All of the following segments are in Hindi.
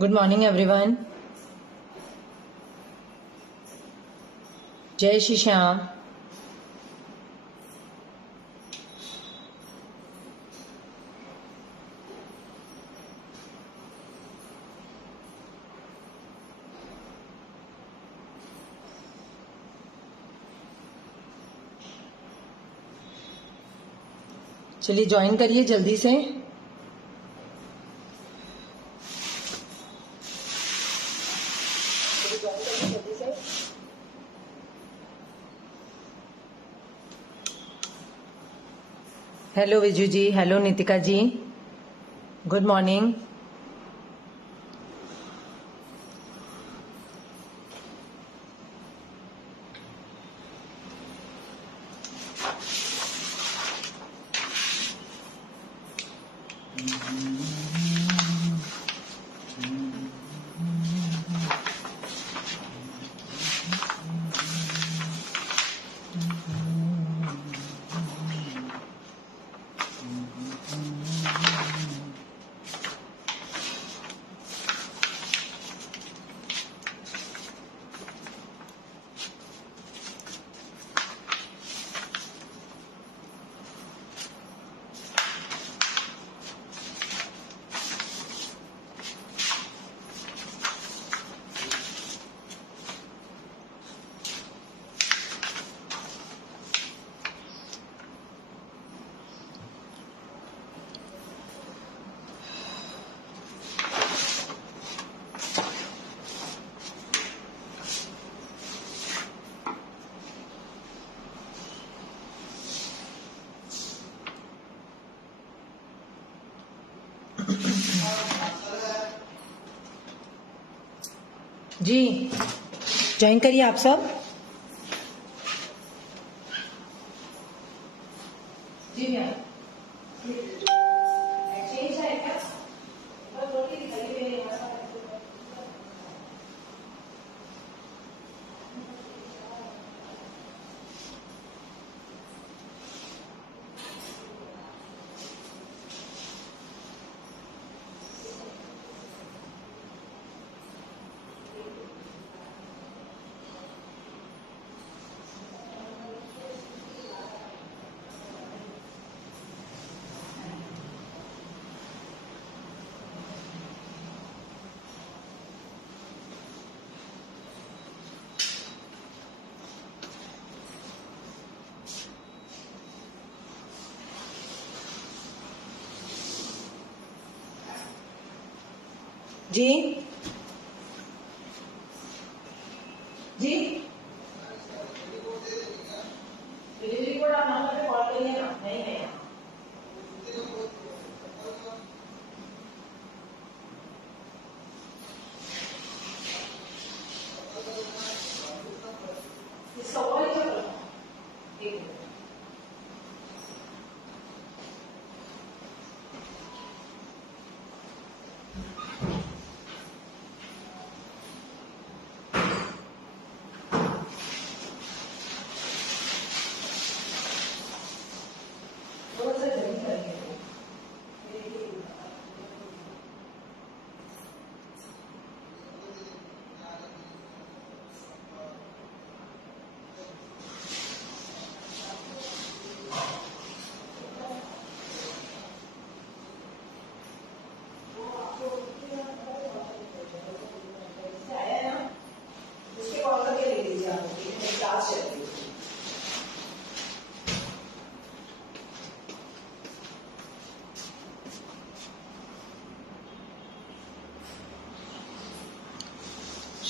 Good morning everyone. जय श्री श्याम। चलिए ज्वाइन करिए जल्दी से। हेलो विजू जी, हेलो नितिका जी, गुड मॉर्निंग। जी ज्वाइन करिए आप सब। जी भैया जी जी डिलीवरी कोड आप नंबर पे कॉल करिए ना। नहीं है इसका वो ही चल रहा है।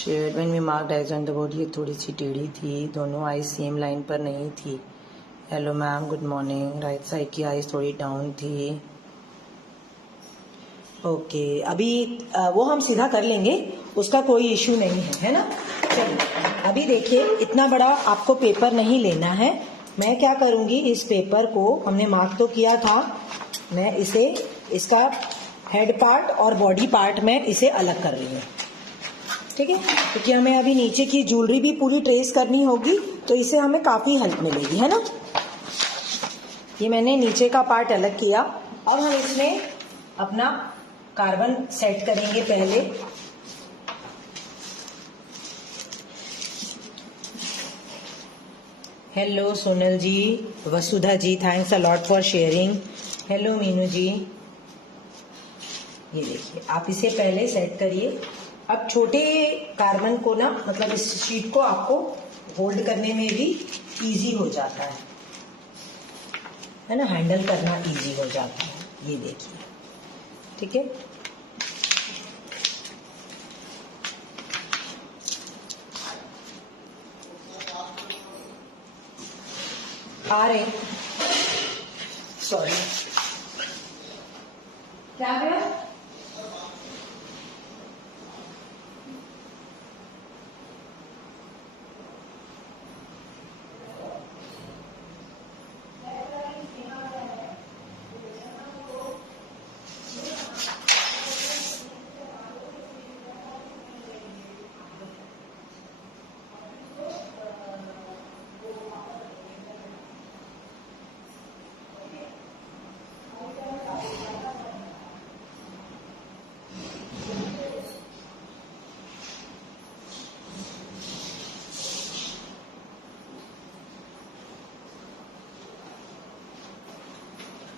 Shade when we marked eyes on the board, ये थोड़ी सी टेढ़ी थी, दोनों आईज सेम लाइन पर नहीं थी। Hello ma'am, good morning. Right side की आईज थोड़ी डाउन थी। ओके अभी वो हम सीधा कर लेंगे, उसका कोई इश्यू नहीं है ना। चलिए अभी देखिए, इतना बड़ा आपको पेपर नहीं लेना है। मैं क्या करूंगी, इस पेपर को हमने मार्क तो किया था, मैं इसे इसका हेड पार्ट और बॉडी पार्ट में इसे अलग कर रही हूँ, ठीक है। क्योंकि हमें अभी नीचे की ज्वेलरी भी पूरी ट्रेस करनी होगी, तो इससे हमें काफी हेल्प मिलेगी, है ना। ये मैंने नीचे का पार्ट अलग किया। अब हम इसमें अपना कार्बन सेट करेंगे पहले। Hello Sonal ji, Vasudha ji, thanks a lot for sharing. Hello Meenu ji. ये देखिए, आप इसे पहले सेट करिए। अब छोटे कार्बन को ना, मतलब इस शीट को आपको होल्ड करने में भी इजी हो जाता है ना, हैंडल करना इजी हो जाता है। ये देखिए, ठीक है। आ रहे, सॉरी, क्या गया?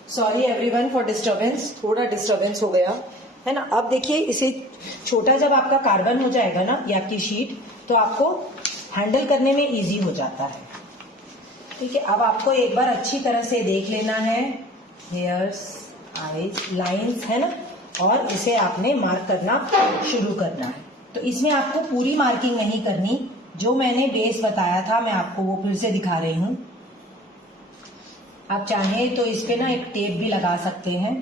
सॉरी एवरीवन फॉर डिस्टर्बेंस, थोड़ा डिस्टर्बेंस हो गया है ना। अब देखिए, इसे छोटा जब आपका कार्बन हो जाएगा ना, ये आपकी शीट, तो आपको हैंडल करने में इजी हो जाता है। ठीक है, अब आपको एक बार अच्छी तरह से देख लेना है, हेयर्स, आईज, लाइंस, है ना, और इसे आपने मार्क करना शुरू करना है। तो इसमें आपको पूरी मार्किंग नहीं करनी, जो मैंने बेस बताया था मैं आपको वो फिर से दिखा रही हूं। आप चाहें तो इस पे ना एक टेप भी लगा सकते हैं।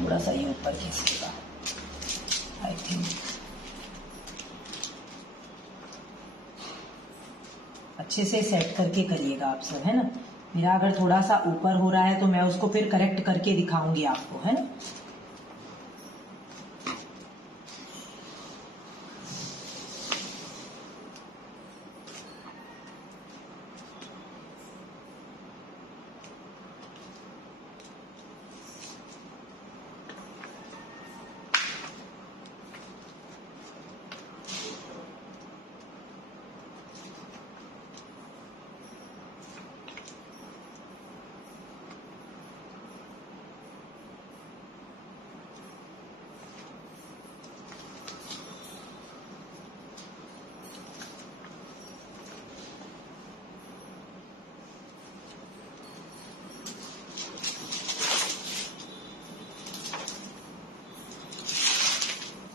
थोड़ा सा ये ऊपर खींचिएगा, आई थिंक अच्छे से सेट करके करिएगा आप सब, है ना। मेरा अगर थोड़ा सा ऊपर हो रहा है तो मैं उसको फिर करेक्ट करके दिखाऊंगी आपको, है ना।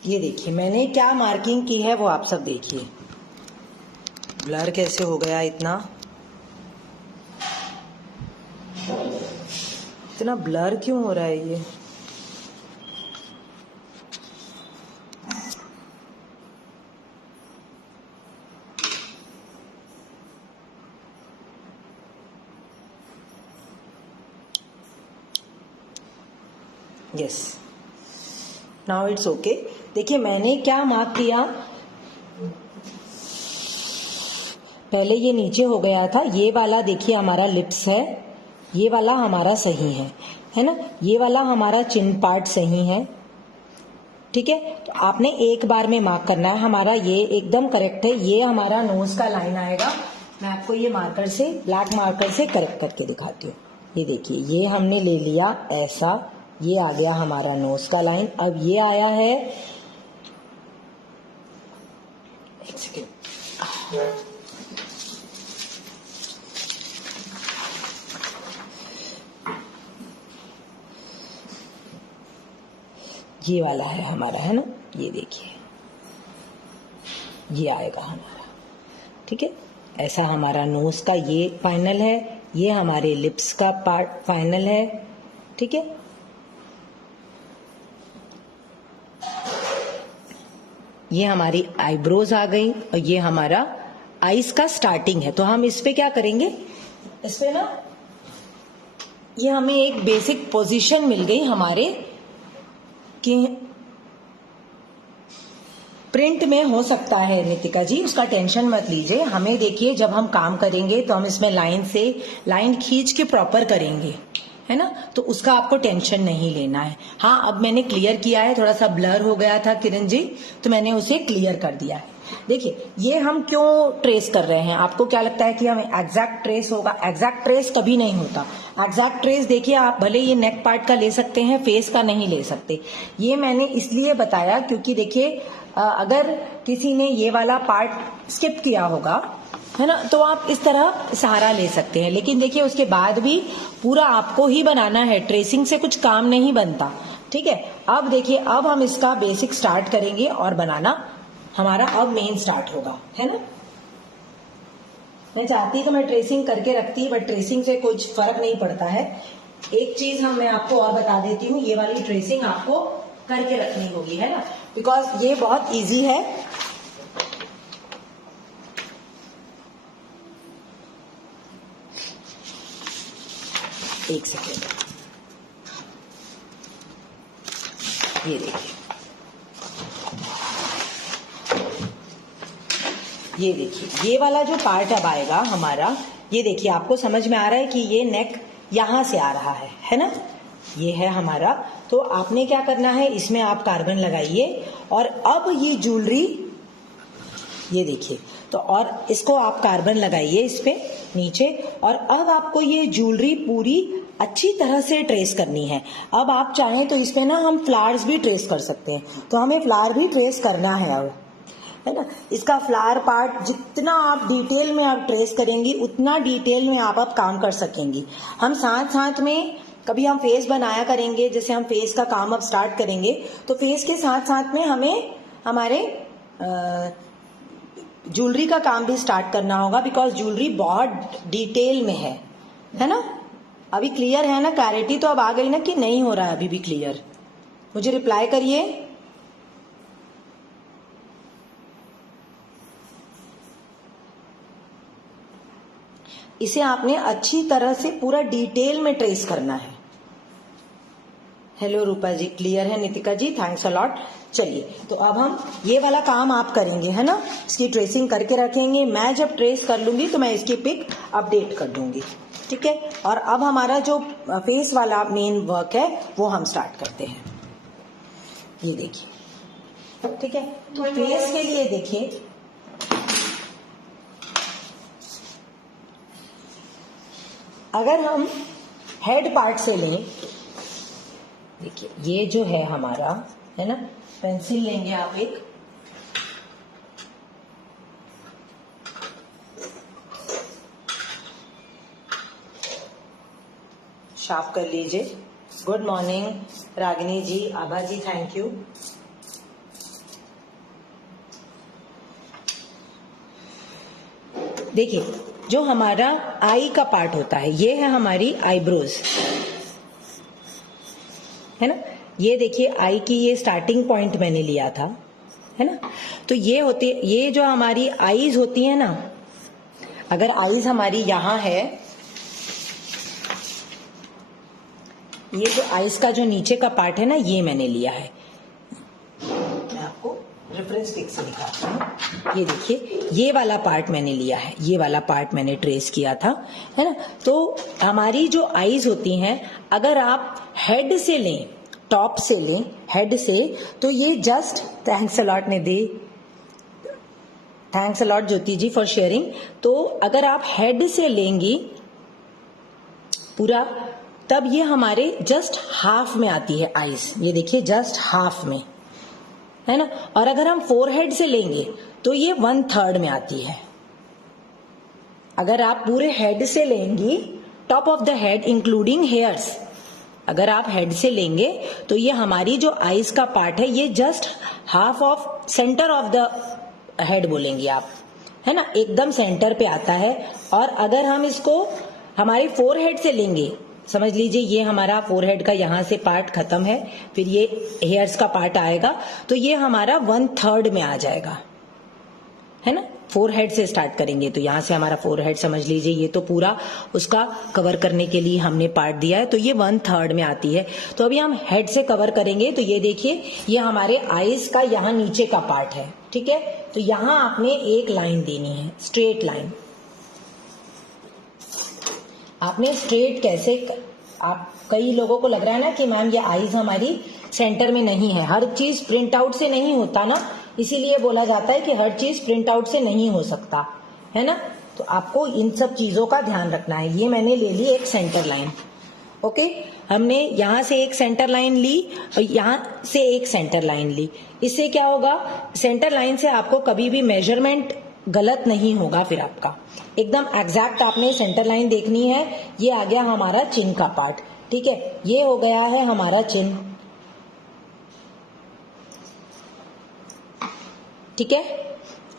ये देखिए मैंने क्या मार्किंग की है वो आप सब देखिए। ब्लर कैसे हो गया, इतना ब्लर क्यों हो रहा है ये। Yes, now it's okay. देखिए मैंने क्या मार्क किया, पहले ये नीचे हो गया था, ये वाला देखिए हमारा लिप्स है, ये वाला हमारा सही है ना, ये वाला हमारा चिन पार्ट सही है। ठीक है, तो आपने एक बार में मार्क करना है, हमारा ये एकदम करेक्ट है। ये हमारा नोज का लाइन आएगा, मैं आपको ये मार्कर से, ब्लैक मार्कर से करेक्ट करके दिखाती हूँ। ये देखिए, ये हमने ले लिया ऐसा, ये आ गया हमारा नोज का लाइन। अब ये आया है, एक सेकेंड, ये वाला है हमारा, है ना, ये देखिए ये आएगा हमारा। ठीक है, ऐसा हमारा नोज का ये फाइनल है, ये हमारे लिप्स का पार्ट फाइनल है। ठीक है, ये हमारी आईब्रोज आ गई और ये हमारा आईज का स्टार्टिंग है। तो हम इस पे क्या करेंगे, इस पे ना ये हमें एक बेसिक पोजीशन मिल गई हमारे कि प्रिंट में हो सकता है नितिका जी, उसका टेंशन मत लीजिए। हमें देखिए जब हम काम करेंगे तो हम इसमें लाइन खींच के प्रॉपर करेंगे, है ना, तो उसका आपको टेंशन नहीं लेना है। हाँ, अब मैंने क्लियर किया है, थोड़ा सा ब्लर हो गया था किरण जी, तो मैंने उसे क्लियर कर दिया है। देखिए ये हम क्यों ट्रेस कर रहे हैं, आपको क्या लगता है कि हमें एग्जैक्ट ट्रेस होगा? एग्जैक्ट ट्रेस कभी नहीं होता। एग्जैक्ट ट्रेस देखिए आप भले ये नेक पार्ट का ले सकते हैं, फेस का नहीं ले सकते। ये मैंने इसलिए बताया क्योंकि देखिए अगर किसी ने ये वाला पार्ट स्किप किया होगा, है ना, तो आप इस तरह सहारा ले सकते हैं। लेकिन देखिए उसके बाद भी पूरा आपको ही बनाना है, ट्रेसिंग से कुछ काम नहीं बनता। ठीक है, अब देखिए अब हम इसका बेसिक स्टार्ट करेंगे और बनाना हमारा अब मेन स्टार्ट होगा, है ना। मैं चाहती तो मैं ट्रेसिंग करके रखती, बट ट्रेसिंग से कुछ फर्क नहीं पड़ता है। एक चीज मैं आपको और बता देती हूँ, ये वाली ट्रेसिंग आपको करके रखनी होगी, है ना, बिकॉज ये बहुत इजी है। एक सेकेंड, ये देखिए, ये देखिए, ये वाला जो पार्ट अब आएगा हमारा, ये देखिए आपको समझ में आ रहा है कि ये नेक यहां से आ रहा है ना, ये है हमारा। तो आपने क्या करना है, इसमें आप कार्बन लगाइए और अब ये ज्वेलरी, ये देखिए, तो और इसको आप कार्बन लगाइए इस पे नीचे, और अब आपको ये ज्वेलरी पूरी अच्छी तरह से ट्रेस करनी है। अब आप चाहें तो इसमें ना हम फ्लावर्स भी ट्रेस कर सकते हैं, तो हमें फ्लावर भी ट्रेस करना है अब, है ना। इसका फ्लावर पार्ट जितना आप डिटेल में आप ट्रेस करेंगी उतना डिटेल में आप अब काम कर सकेंगी। हम साथ साथ में कभी हम फेस बनाया करेंगे, जैसे हम फेस का काम अब स्टार्ट करेंगे तो फेस के साथ साथ में हमें हमारे ज्वेलरी का काम भी स्टार्ट करना होगा, बिकॉज ज्वेलरी बहुत डिटेल में है ना। अभी क्लियर है ना, क्लैरिटी तो अब आ गई ना कि नहीं हो रहा है अभी भी क्लियर? मुझे रिप्लाई करिए। इसे आपने अच्छी तरह से पूरा डिटेल में ट्रेस करना है। हेलो रूपा जी, क्लियर है? नितिका जी थैंक्स अ लॉट। चलिए, तो अब हम ये वाला काम आप करेंगे, है ना, इसकी ट्रेसिंग करके रखेंगे। मैं जब ट्रेस कर लूंगी तो मैं इसकी पिक अपडेट कर दूंगी, ठीक है। और अब हमारा जो फेस वाला मेन वर्क है वो हम स्टार्ट करते हैं। ये देखिए, ठीक है, तो फेस के लिए देखिए, अगर हम हेड पार्ट से लें, देखिए ये जो है हमारा, है ना, पेंसिल लेंगे आप एक, शार्प कर लीजिए। Good morning Ragini ji, Abha ji, thank you. देखिए जो हमारा आई का पार्ट होता है, ये है हमारी आईब्रोज, है ना। ये देखिए आई की ये स्टार्टिंग पॉइंट मैंने लिया था, है ना। तो ये होती, ये जो हमारी आईज होती है ना, अगर आईज हमारी यहां है, ये जो आईज का जो नीचे का पार्ट है ना, ये मैंने लिया है। मैं आपको रेफरेंस पिक से दिखाता हूँ। ये देखिए, ये वाला पार्ट मैंने लिया है, ये वाला पार्ट मैंने ट्रेस किया था, है ना। तो हमारी जो आईज होती हैं, अगर आप हेड से लें, टॉप से लें, हेड से, तो ये just, thanks a lot Nidhi, thanks a lot Jyoti ji for sharing. तो अगर आप हेड से लेंगी पूरा, तब ये हमारे जस्ट हाफ में आती है आईज, ये देखिए जस्ट हाफ में, है ना। और अगर हम फोरहेड से लेंगे तो ये 1/3 में आती है। अगर आप पूरे हेड से लेंगी, top of the head including hairs, अगर आप हेड से लेंगे तो ये हमारी जो आईज का पार्ट है, ये just half of centre of the head बोलेंगे आप, है ना, एकदम सेंटर पे आता है। और अगर हम इसको हमारी फोरहेड से लेंगे, समझ लीजिए ये हमारा फोरहेड का यहां से पार्ट खत्म है, फिर ये हेयर्स का पार्ट आएगा, तो ये हमारा 1/3 में आ जाएगा, है ना। फोरहेड से स्टार्ट करेंगे तो यहां से हमारा फोरहेड, समझ लीजिए ये तो पूरा उसका कवर करने के लिए हमने पार्ट दिया है, तो ये 1/3 में आती है। तो अभी हम हेड से कवर करेंगे, तो ये देखिए ये हमारे आईज का यहाँ नीचे का पार्ट है, ठीक है। तो यहां आपने एक लाइन देनी है, स्ट्रेट लाइन। आपने स्ट्रेट कैसे, आप कई लोगों को लग रहा है ना कि मैम ये आईज हमारी सेंटर में नहीं है। हर चीज प्रिंट आउट से नहीं होता ना, इसीलिए बोला जाता है कि हर चीज प्रिंट आउट से नहीं हो सकता है ना। तो आपको इन सब चीजों का ध्यान रखना है। ये मैंने ले ली एक सेंटर लाइन, ओके। हमने यहां से एक सेंटर लाइन ली और यहां से एक सेंटर लाइन ली। इससे क्या होगा, सेंटर लाइन से आपको कभी भी मेजरमेंट गलत नहीं होगा, फिर आपका एकदम एग्जैक्ट आपने सेंटर लाइन देखनी है। ये आ गया हमारा चिन का पार्ट, ठीक है। ये हो गया है हमारा चिन, ठीक है।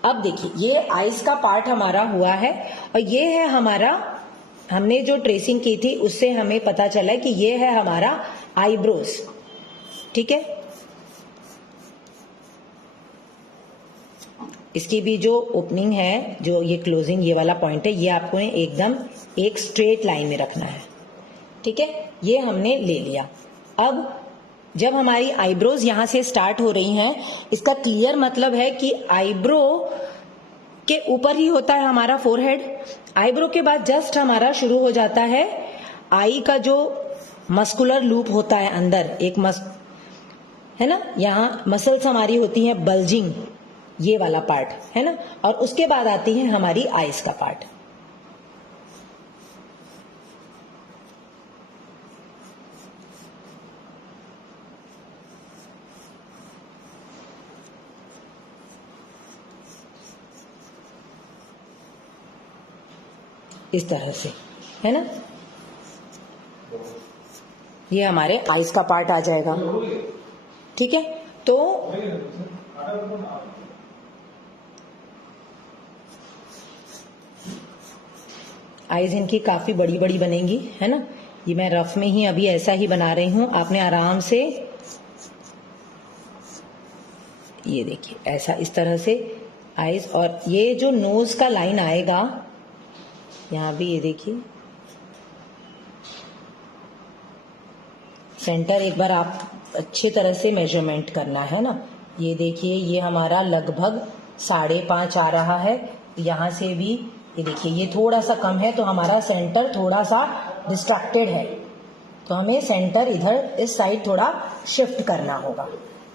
अब देखिए ये आईज का पार्ट हमारा हुआ है और ये है हमारा, हमने जो ट्रेसिंग की थी उससे हमें पता चला कि ये है हमारा आईब्रोज, ठीक है। इसकी भी जो ओपनिंग है, जो ये क्लोजिंग ये वाला पॉइंट है, ये आपको एकदम एक स्ट्रेट लाइन में रखना है, ठीक है। ये हमने ले लिया। अब जब हमारी आईब्रोज यहां से स्टार्ट हो रही हैं, इसका क्लियर मतलब है कि आईब्रो के ऊपर ही होता है हमारा फोरहेड। आईब्रो के बाद जस्ट हमारा शुरू हो जाता है आई का जो मस्कुलर लूप होता है अंदर, एक है ना, यहां मसल्स हमारी होती हैं बल्जिंग, ये वाला पार्ट है ना। और उसके बाद आती है हमारी आईज का पार्ट। इस तरह से, है ना। ये हमारे आईज का पार्ट आ जाएगा, ठीक है। तो आईज इनकी काफी बड़ी बड़ी बनेंगी, है ना। ये मैं रफ में ही अभी ऐसा ही बना रही हूं, आपने आराम से ये देखिए ऐसा इस तरह से आईज। और ये जो नोज का लाइन आएगा यहां भी, ये देखिए सेंटर एक बार आप अच्छी तरह से मेजरमेंट करना है ना। ये देखिए ये हमारा लगभग 5.5 आ रहा है। यहां से भी ये देखिए ये थोड़ा सा कम है, तो हमारा सेंटर थोड़ा सा डिस्ट्रैक्टेड है, तो हमें सेंटर इधर इस साइड थोड़ा शिफ्ट करना होगा।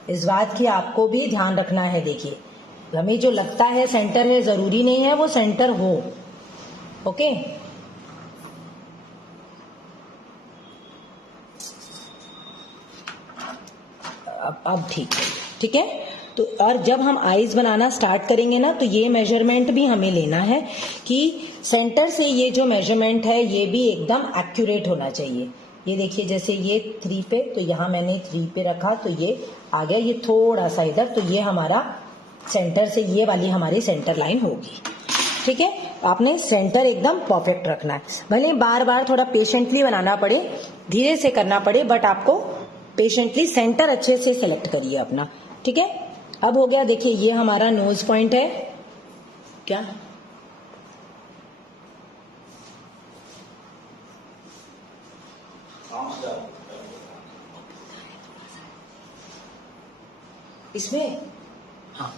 इस बात की आपको भी ध्यान रखना है। देखिए हमें जो लगता है सेंटर है, जरूरी नहीं है वो सेंटर हो, ओके। अब ठीक है। तो और जब हम आईज बनाना स्टार्ट करेंगे ना, तो ये मेजरमेंट भी हमें लेना है कि सेंटर से ये जो मेजरमेंट है ये भी एकदम एक्यूरेट होना चाहिए। ये देखिए जैसे ये 3 पे, तो यहाँ मैंने 3 पे रखा, तो ये आ गया ये थोड़ा सा इधर, तो ये हमारा सेंटर से ये वाली हमारी सेंटर लाइन होगी, ठीक है। आपने सेंटर एकदम परफेक्ट रखना है। भले बार बार थोड़ा पेशेंटली बनाना पड़े, धीरे से करना पड़े, बट आपको पेशेंटली सेंटर अच्छे से सिलेक्ट करिए अपना, ठीक है। अब हो गया, देखिए ये हमारा नोज पॉइंट है, क्या इसमें, हाँ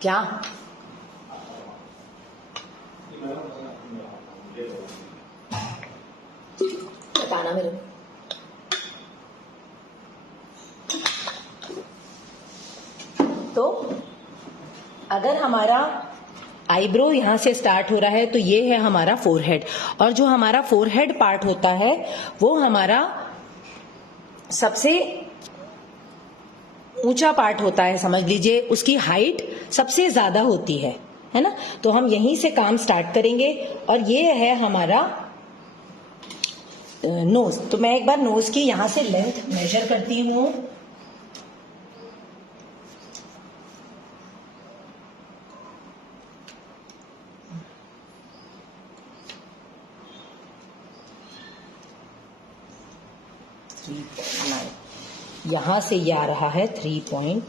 क्या बताना मेरे को। तो अगर हमारा आईब्रो यहां से स्टार्ट हो रहा है, तो ये है हमारा फोरहेड। और जो हमारा फोरहेड पार्ट होता है वो हमारा सबसे ऊंचा पार्ट होता है, समझ लीजिए उसकी हाइट सबसे ज्यादा होती है ना। तो हम यहीं से काम स्टार्ट करेंगे। और ये है हमारा नोज। तो मैं एक बार नोज की यहां से लेंथ मेजर करती हूं। यहां से ये आ रहा है 3.9।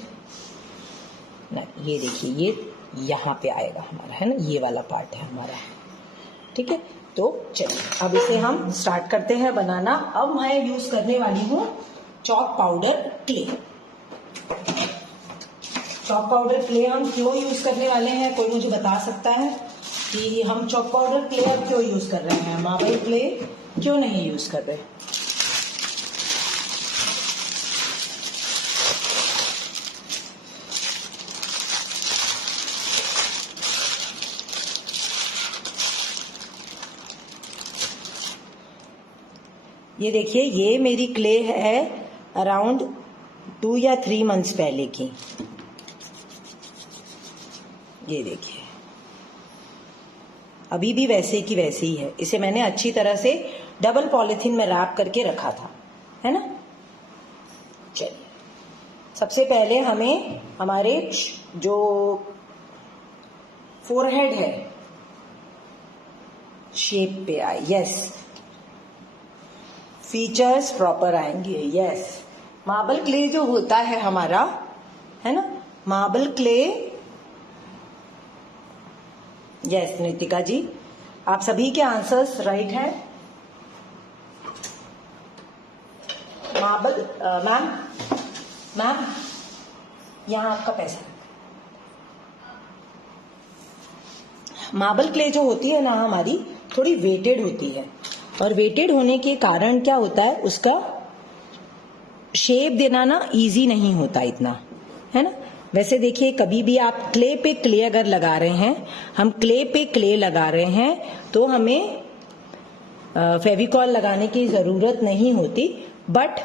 ये देखिए ये यहां पे आएगा हमारा, है ना, ये वाला पार्ट है हमारा, ठीक है। तो चलिए अब इसे हम स्टार्ट करते हैं बनाना। अब मैं यूज करने वाली हूं chalk powder clay. Chalk powder clay हम क्यों यूज करने वाले हैं? कोई मुझे बता सकता है कि हम चॉक पाउडर क्ले अब क्यों यूज कर रहे हैं, मार्बल क्ले क्यों नहीं यूज कर रहे? ये देखिए, ये मेरी क्ले है अराउंड 2 या 3 मंथ्स पहले की। ये देखिए, अभी भी वैसे की वैसे ही है। इसे मैंने अच्छी तरह से डबल पॉलिथीन में रैप करके रखा था, है ना। चलिए, सबसे पहले हमें हमारे जो फोरहेड है शेप पे आए, यस, फीचर्स प्रॉपर आएंगे, यस। मार्बल क्ले जो होता है हमारा, है ना, मार्बल क्ले, यस नितिका जी, आप सभी के आंसर्स राइट हैं। मार्बल मैम यहां आपका पैसा। मार्बल क्ले जो होती है ना हमारी, थोड़ी वेटेड होती है, और वेटेड होने के कारण क्या होता है, उसका शेप देना ना इजी नहीं होता इतना, है ना। वैसे देखिए, कभी भी आप क्ले पे क्ले अगर लगा रहे हैं, हम क्ले पे क्ले लगा रहे हैं, तो हमें फेविकॉल लगाने की जरूरत नहीं होती। बट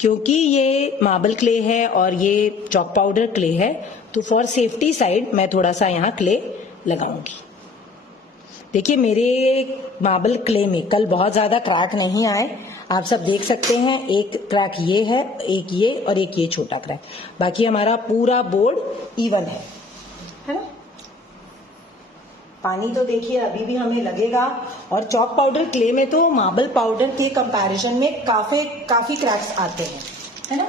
क्योंकि ये मार्बल क्ले है और ये चॉक पाउडर क्ले है, तो फॉर सेफ्टी साइड मैं थोड़ा सा यहाँ क्ले लगाऊंगी। देखिए, मेरे मार्बल क्ले में कल बहुत ज्यादा क्रैक नहीं आए, आप सब देख सकते हैं। एक क्रैक ये है, एक ये, और एक ये छोटा क्रैक। बाकी हमारा पूरा बोर्ड इवन है ना। पानी तो देखिए अभी भी हमें लगेगा, और चॉक पाउडर क्ले में तो मार्बल पाउडर के कंपैरिजन में काफी क्रैक्स आते हैं, है ना।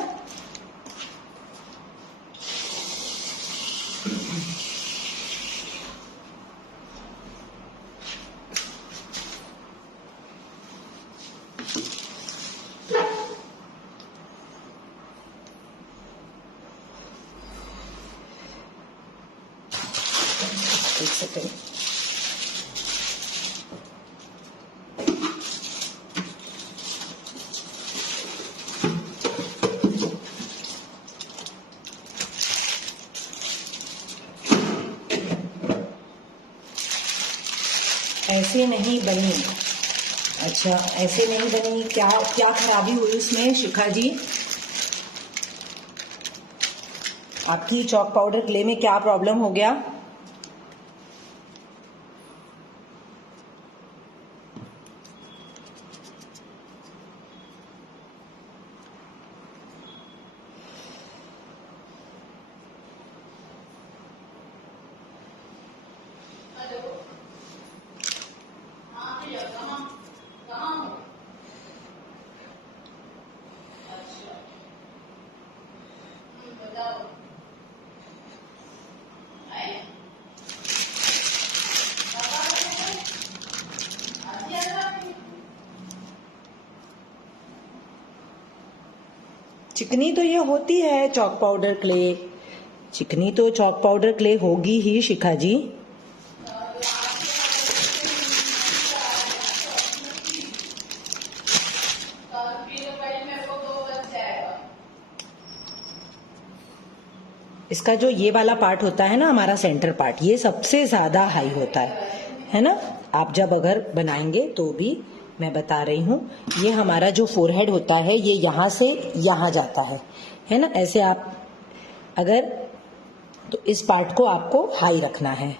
एक सेकेंड, ऐसे नहीं बनी। अच्छा, ऐसे नहीं बनी, क्या क्या खराबी हुई उसमें शिखा जी? आपकी चॉक पाउडर क्ले में क्या प्रॉब्लम हो गया? चिकनी तो ये होती है चॉक पाउडर क्ले, चिकनी तो चॉक पाउडर क्ले होगी ही शिखा जी। इसका जो ये वाला पार्ट होता है ना, हमारा सेंटर पार्ट, ये सबसे ज्यादा हाई होता है ना। आप जब अगर बनाएंगे तो भी मैं बता रही हूँ, ये हमारा जो फोरहेड होता है ये यहाँ से यहाँ जाता है ना। ऐसे आप अगर, तो इस पार्ट को आपको हाई रखना है।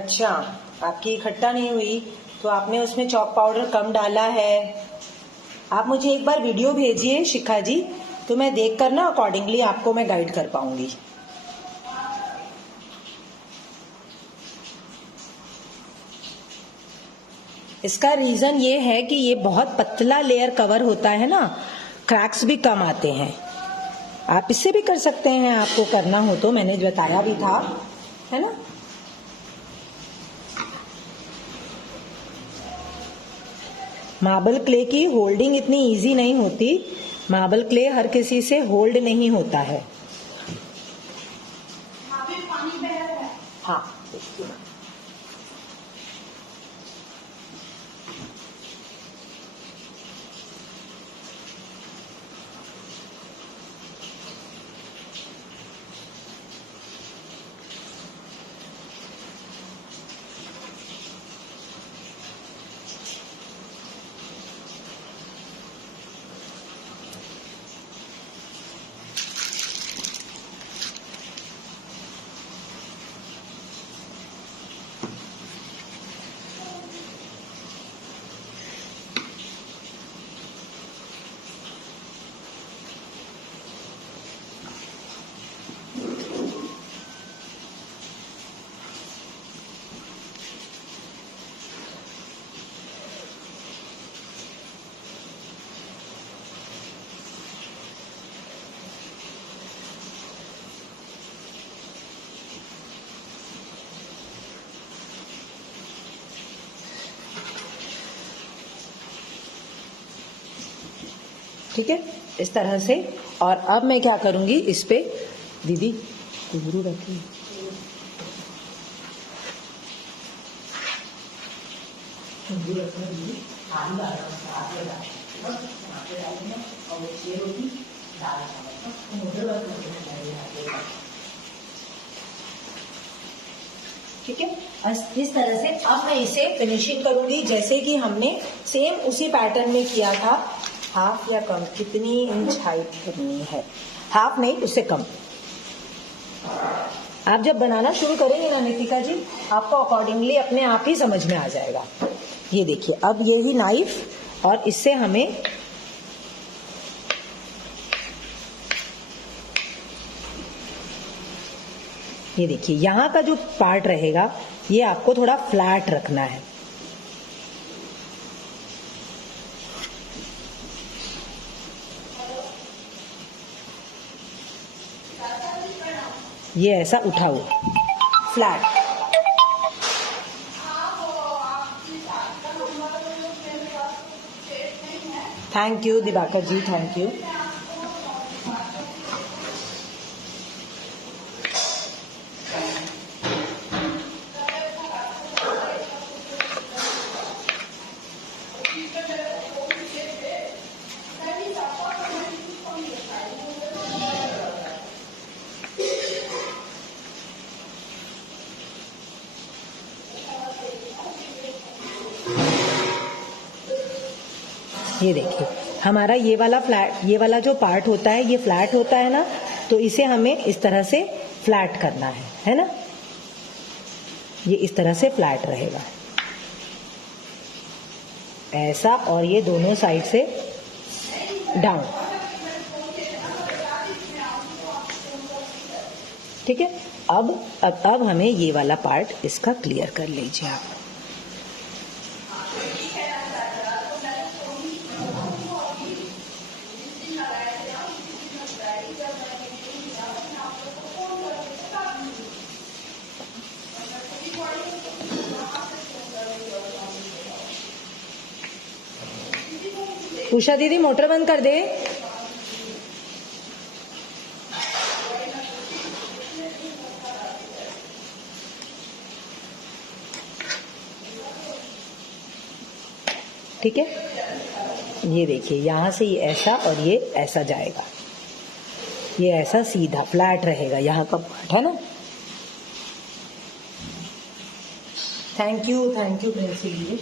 अच्छा, आपकी खट्टा नहीं हुई तो आपने उसमें चॉक पाउडर कम डाला है। आप मुझे एक बार वीडियो भेजिए शिखा जी, तो मैं देखकर ना अकॉर्डिंगली आपको मैं गाइड कर पाऊंगी। इसका रीजन ये है कि ये बहुत पतला लेयर कवर होता है ना, क्रैक्स भी कम आते हैं। आप इससे भी कर सकते हैं, आपको करना हो तो, मैंने बताया भी था, है ना। मार्बल क्ले की होल्डिंग इतनी इजी नहीं होती, मार्बल क्ले हर किसी से होल्ड नहीं होता है। हाँ, ठीक है, इस तरह से। और अब मैं क्या करूंगी, इस पे दीदी घुंघरू रखी, ठीक है। इस तरह से अब मैं इसे फिनिशिंग करूंगी जैसे कि हमने सेम उसी पैटर्न में किया था। हाफ या कम, कितनी इंच हाइट करनी है, हाफ नहीं उससे कम। आप जब बनाना शुरू करेंगे ना नितिका जी, आपको अकॉर्डिंगली अपने आप ही समझ में आ जाएगा। ये देखिए, अब ये ही नाइफ और इससे हमें ये देखिए यहाँ का जो पार्ट रहेगा ये आपको थोड़ा फ्लैट रखना है। ये ऐसा उठा हुआ flat. Thank you Diwakar ji, thank you. ये देखिए हमारा ये वाला फ्लैट, ये वाला जो पार्ट होता है ये फ्लैट होता है ना, तो इसे हमें इस तरह से फ्लैट करना है ना। ये इस तरह से फ्लैट रहेगा ऐसा, और ये दोनों साइड से डाउन। ठीक है, अब हमें ये वाला पार्ट इसका क्लियर कर लीजिए आप। उषा दीदी मोटर बंद कर दे। ठीक है, ये देखिए यहाँ से ये ऐसा और ये ऐसा जाएगा, ये ऐसा सीधा फ्लैट रहेगा यहाँ का पार्ट, है ना। थैंक यू प्रिंसी जी।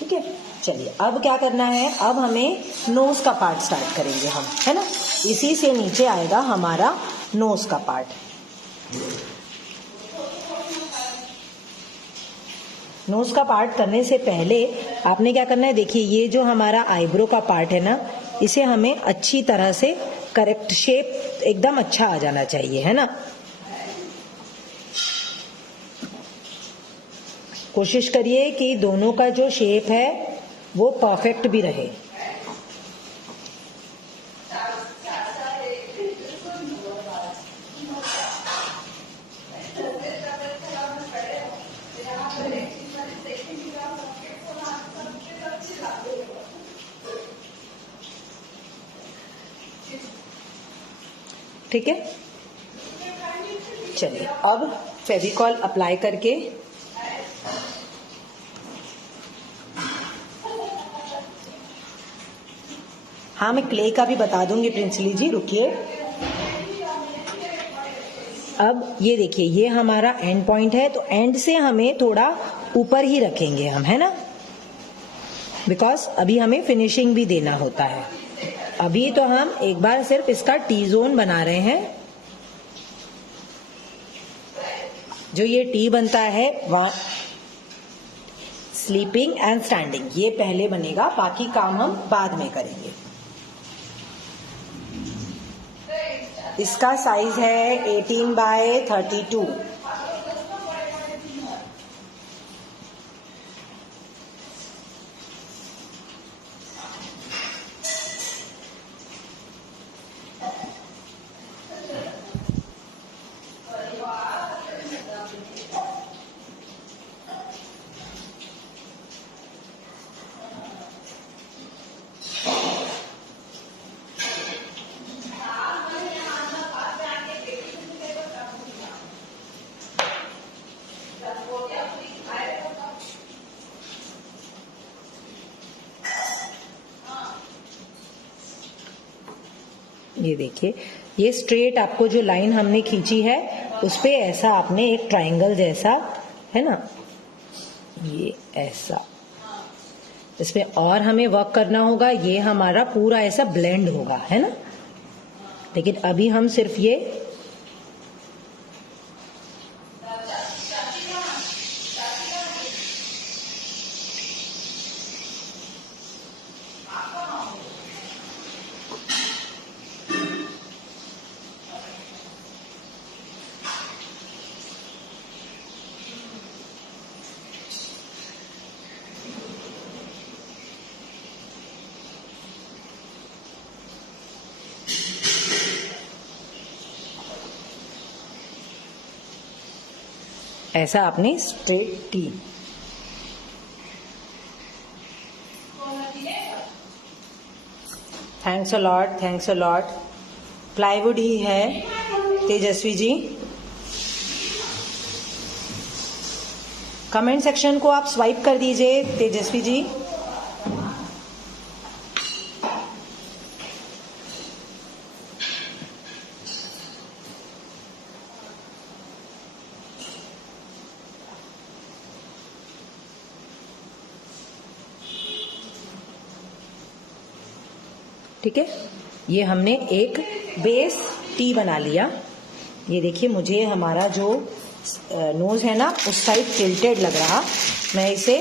ठीक है, चलिए अब क्या करना है, अब हमें नोज का पार्ट स्टार्ट करेंगे हम, है ना। इसी से नीचे आएगा हमारा नोज का पार्ट। नोज का पार्ट करने से पहले आपने क्या करना है, देखिए ये जो हमारा आईब्रो का पार्ट है ना, इसे हमें अच्छी तरह से करेक्ट शेप एकदम अच्छा आ जाना चाहिए, है ना। कोशिश करिए कि दोनों का जो शेप है वो परफेक्ट भी रहे। ठीक है, चलिए अब फेविकॉल अप्लाई करके हाँ मैं क्ले का भी बता दूंगी प्रिंसली जी, रुकिए। अब ये देखिए ये हमारा एंड पॉइंट है, तो एंड से हमें थोड़ा ऊपर ही रखेंगे हम, है ना, बिकॉज अभी हमें फिनिशिंग भी देना होता है। अभी तो हम एक बार सिर्फ इसका टी जोन बना रहे हैं। जो ये टी बनता है वहां स्लीपिंग एंड स्टैंडिंग, ये पहले बनेगा, बाकी काम हम बाद में करेंगे। इसका साइज है 18/32। ये देखिए ये स्ट्रेट आपको जो लाइन हमने खींची है उस पे ऐसा आपने एक ट्रायंगल जैसा, है ना, ये ऐसा इसमें और हमें वर्क करना होगा। ये हमारा पूरा ऐसा ब्लेंड होगा, है ना, लेकिन अभी हम सिर्फ ये ऐसा आपने straight tea. Thanks a lot, thanks a lot. Plywood ही है तेजस्वी जी। कमेंट सेक्शन को आप स्वाइप कर दीजिए तेजस्वी जी। ठीक है, ये हमने एक बेस टी बना लिया। ये देखिए मुझे हमारा जो नोज है ना उस साइड टिल्टेड लग रहा, मैं इसे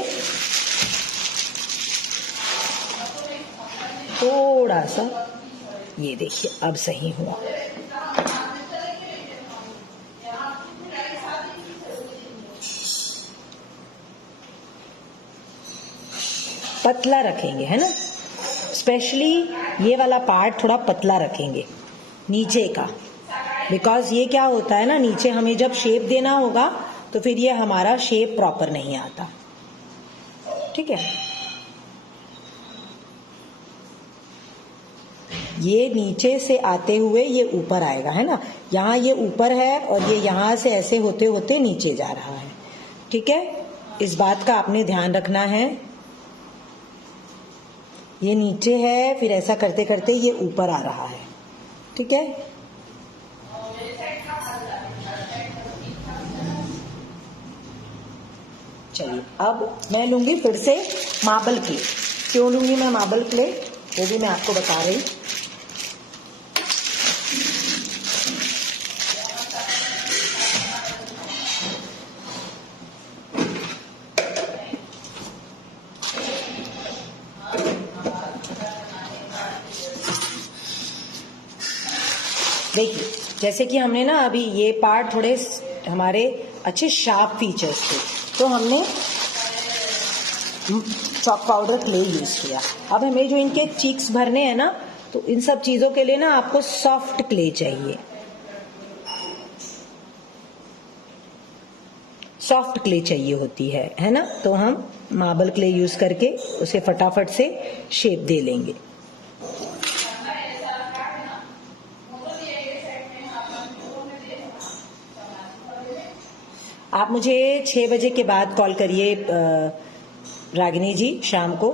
थोड़ा सा, ये देखिए अब सही हुआ। पतला रखेंगे, है ना, स्पेशली ये वाला पार्ट थोड़ा पतला रखेंगे नीचे का, बिकॉज ये क्या होता है ना, नीचे हमें जब शेप देना होगा तो फिर ये हमारा शेप प्रॉपर नहीं आता। ठीक है, ये नीचे से आते हुए ये ऊपर आएगा, है ना, यहाँ ये ऊपर है और ये यहाँ से ऐसे होते होते नीचे जा रहा है। ठीक है, इस बात का आपने ध्यान रखना है। ये नीचे है, फिर ऐसा करते करते ये ऊपर आ रहा है। ठीक है, चलिए अब मैं लूंगी फिर से मार्बल क्ले। क्यों लूंगी मैं मार्बल क्ले वो भी मैं आपको बता रही। देखिए जैसे कि हमने ना अभी ये पार्ट थोड़े हमारे अच्छे शार्प फीचर्स थे, तो हमने चॉक पाउडर क्ले यूज किया। अब हमें जो इनके चीक्स भरने हैं ना, तो इन सब चीजों के लिए ना आपको सॉफ्ट क्ले चाहिए, सॉफ्ट क्ले चाहिए होती है ना। तो हम मार्बल क्ले यूज करके उसे फटाफट से शेप दे लेंगे। आप मुझे 6 बजे के बाद कॉल करिए रागिनी जी, शाम को।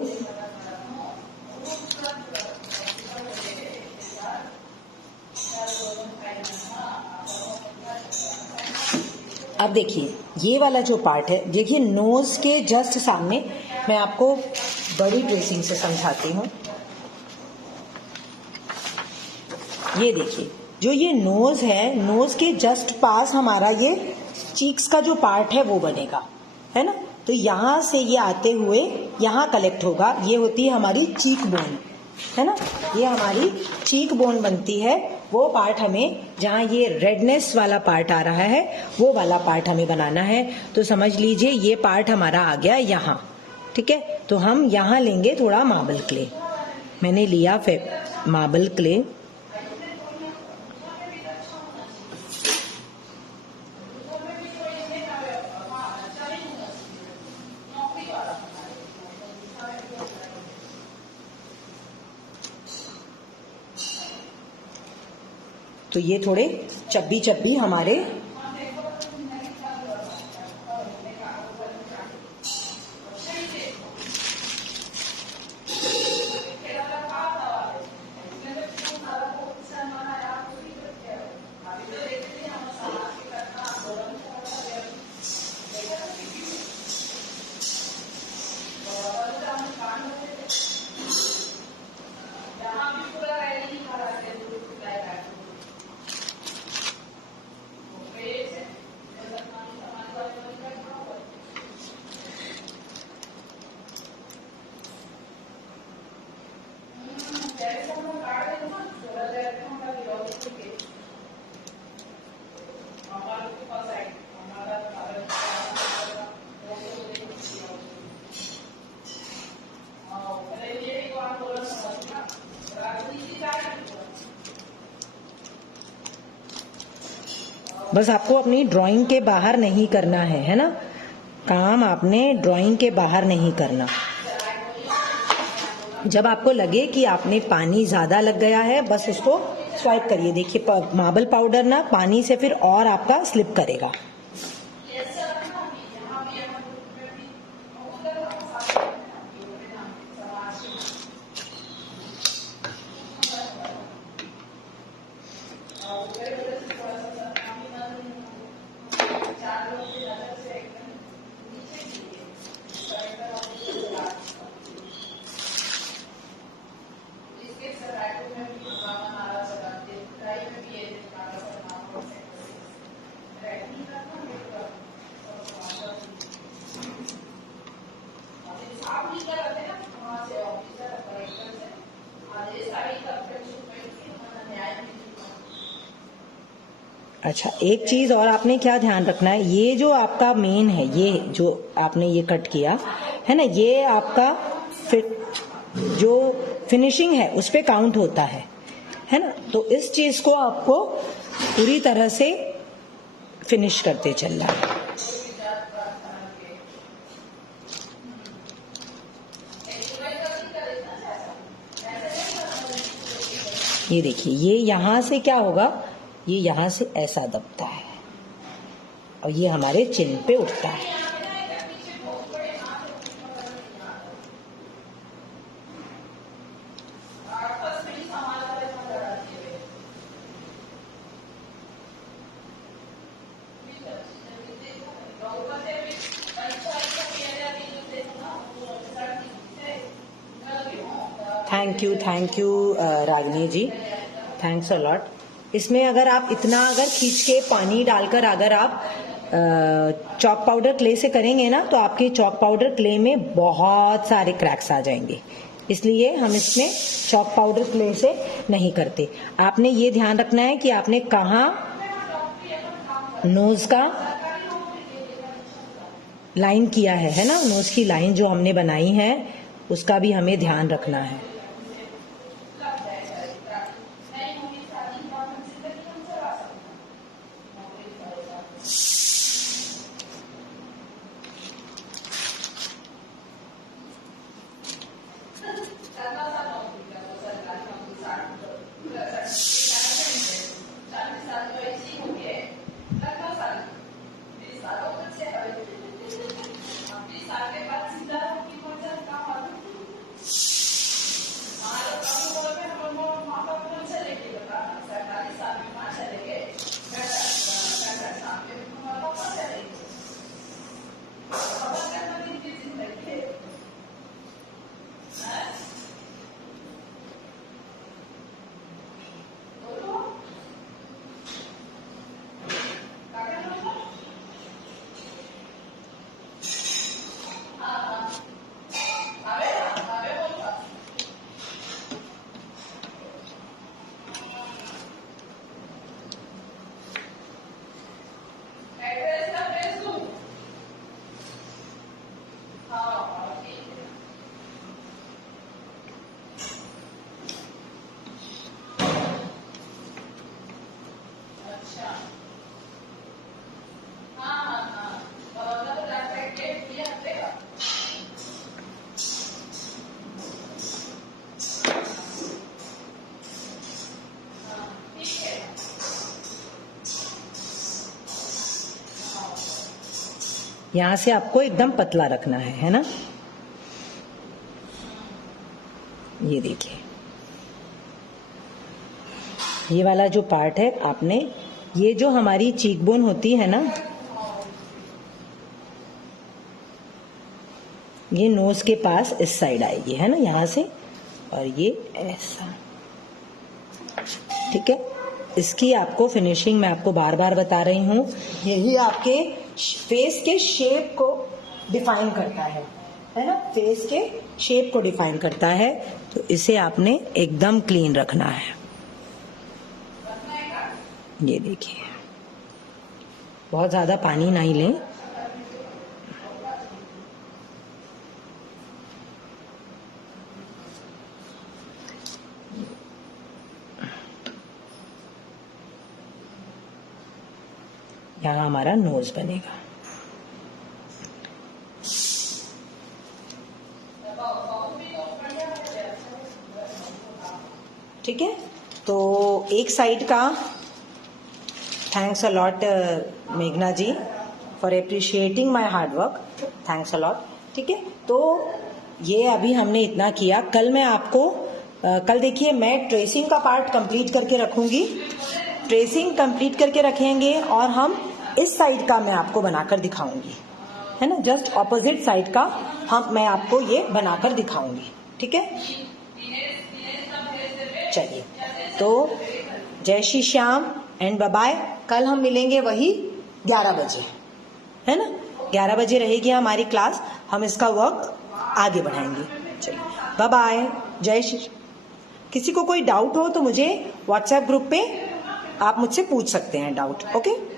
अब देखिए ये वाला जो पार्ट है, देखिए नोज के जस्ट सामने, मैं आपको बड़ी ट्रेसिंग से समझाती हूँ। ये देखिए जो ये नोज है, नोज के जस्ट पास हमारा ये चीक्स का जो पार्ट है वो बनेगा, है ना। तो यहां से ये आते हुए यहां कलेक्ट होगा, ये होती है हमारी चीक बोन, है ना। ये हमारी चीक बोन बनती है। वो पार्ट हमें, जहां ये रेडनेस वाला पार्ट आ रहा है, वो वाला पार्ट हमें बनाना है। तो समझ लीजिए ये पार्ट हमारा आ गया यहाँ, ठीक है। तो हम यहाँ लेंगे थोड़ा मार्बल क्ले। मैंने लिया मार्बल क्ले। तो ये थोड़े चब्बी चब्बी हमारे बस आपको अपनी ड्राइंग के बाहर नहीं करना है ना। काम आपने ड्राइंग के बाहर नहीं करना। जब आपको लगे कि आपने पानी ज्यादा लग गया है, बस उसको स्वाइप करिए। देखिए मार्बल पाउडर ना पानी से फिर और आपका स्लिप करेगा। अच्छा, एक चीज और आपने क्या ध्यान रखना है, ये जो आपका मेन है, ये जो आपने ये कट किया है ना, ये आपका जो फिनिशिंग है उस पे काउंट होता है ना। तो इस चीज को आपको पूरी तरह से फिनिश करते चलना है। ये देखिए, ये यहां से क्या होगा, ये यहां से ऐसा दबता है और ये हमारे चिन पे उठता है। Thank you Ragini ji, thanks a lot. इसमें अगर आप इतना खींच के पानी डालकर अगर आप चॉक पाउडर क्ले से करेंगे ना, तो आपके चॉक पाउडर क्ले में बहुत सारे क्रैक्स आ जाएंगे, इसलिए हम इसमें चॉक पाउडर क्ले से नहीं करते। आपने ये ध्यान रखना है कि आपने कहाँ नोज का लाइन किया है ना, नोज की लाइन जो हमने बनाई है उसका भी हमें ध्यान रखना है। यहां से आपको एकदम पतला रखना है ना। ये देखिए, ये वाला जो पार्ट है आपने, ये जो हमारी चीकबोन होती है ना, ये नोज के पास इस साइड आएगी है ना, यहां से, और ये ऐसा, ठीक है। इसकी आपको फिनिशिंग मैं आपको बार बार बता रही हूँ, यही आपके फेस के शेप को डिफाइन करता है ना, फेस के शेप को डिफाइन करता है। तो इसे आपने एकदम क्लीन रखना है। ये देखिए, बहुत ज्यादा पानी नहीं लें। यहाँ हमारा नोज बनेगा। ठीक है, तो एक साइड का थैंक्स अ लॉट मेघना ji for appreciating my hard work, thanks a lot. ठीक है, तो ये अभी हमने इतना किया। कल मैं आपको कल देखिए मैं ट्रेसिंग का पार्ट कंप्लीट करके रखूंगी, ट्रेसिंग कंप्लीट करके रखेंगे, और हम इस साइड का मैं आपको बनाकर दिखाऊंगी, है ना, जस्ट ऑपोजिट साइड का मैं आपको ये बनाकर दिखाऊंगी। ठीक है, चलिए, तो जय Shri Shyam and bye bye. कल हम मिलेंगे वही 11 बजे, है ना, 11 बजे रहेगी हमारी क्लास, हम इसका वर्क आगे बढ़ाएंगे। चलिए, बाय बाय, जय श्री। किसी को कोई डाउट हो तो मुझे व्हाट्सएप ग्रुप पे आप मुझसे पूछ सकते हैं डाउट। ओके।